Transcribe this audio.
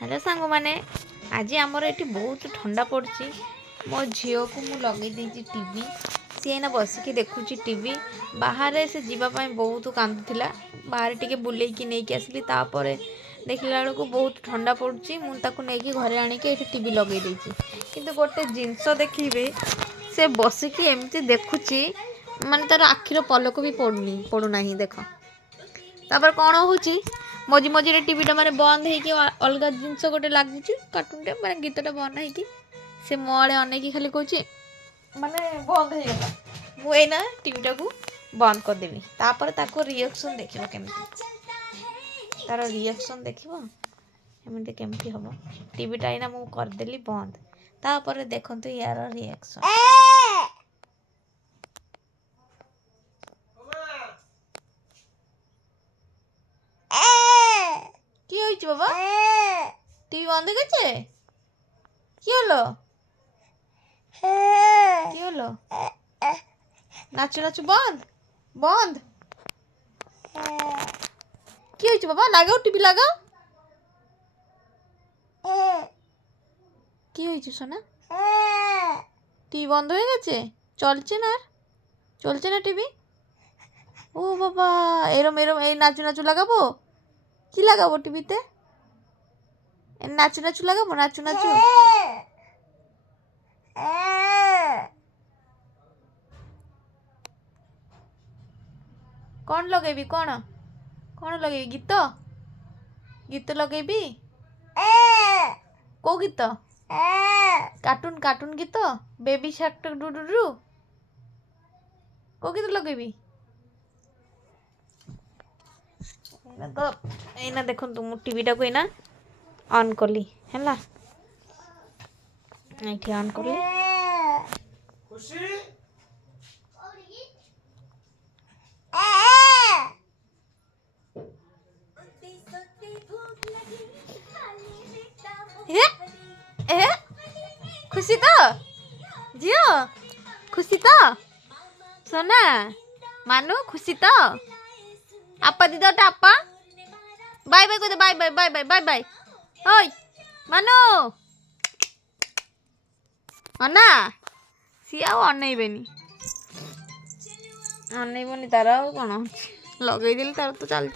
Hello सांग मैंने आज आमर ये बहुत ठंडा पड़ी मो झी को मुझे लगे टीवी सी एना बसिकी देखुची टीवी बाहर से जीवाई बहुत कांदुला बाहर टे बुले नहीं आसली तापर देखला बेलू बहुत ठंडा पड़ी मुझे घरे आणिकी टीवी लगे कि गोटे जिनस देखिए से बसिकी एमती देखुची माने तार आखिर पलक भी पड़ूना देख तापर कौन हो मझी मझे टीवीटा माने बंद होगी अलग जिनस गोटे लगुच कार्टूनटे माने गीतटा बंद होगी से मो आड़े अनेक खाली कह माने बंद हो गला मुझे टीवीटा को बंद करदेवी तापर ताको रिएक्शन देखिबो केमती तार रिएक्शन देखिबो एमती केमती हम टीवीटा एना मु करदेली बंद तापर देखंतु यार रिएक्शन কি হয়েছে বাবা টিভি বন্ধ গেছে কি হলো কি হলো নাচু নাচু বন্ধ বন্ধ কি হয়েছে বাবা লাগাও টিভি লাগাও কি হয়েছে সোনা টিভি বন্ধ হয়ে গেছে চলছে না আর চলছে না টিভি ও বাবা এরম এরম এই নাচু নাচু লাগাবো কি লাগাবো টিভিতে নাচু নাচু লাগাবো নাচু নাচু कौन लगेबी कौन कौन लगेबी गीत गीत लगेबी को गीत कार्टून कार्टून गीत बेबी शार्क डुडुडु को गीत लगेबी तो एना देखो तुम टीवीटा को एना ऑन कली हैला एठी ऑन कली खुशी ए खुशी तो जियो खुशी तो सोना मानो खुशी तो आपा दीदा आपा bye bye bye bye bye bye bye bye ओय मानो अना सी अनैबेनी अनैबनी तार कौन लगे तार तो चल।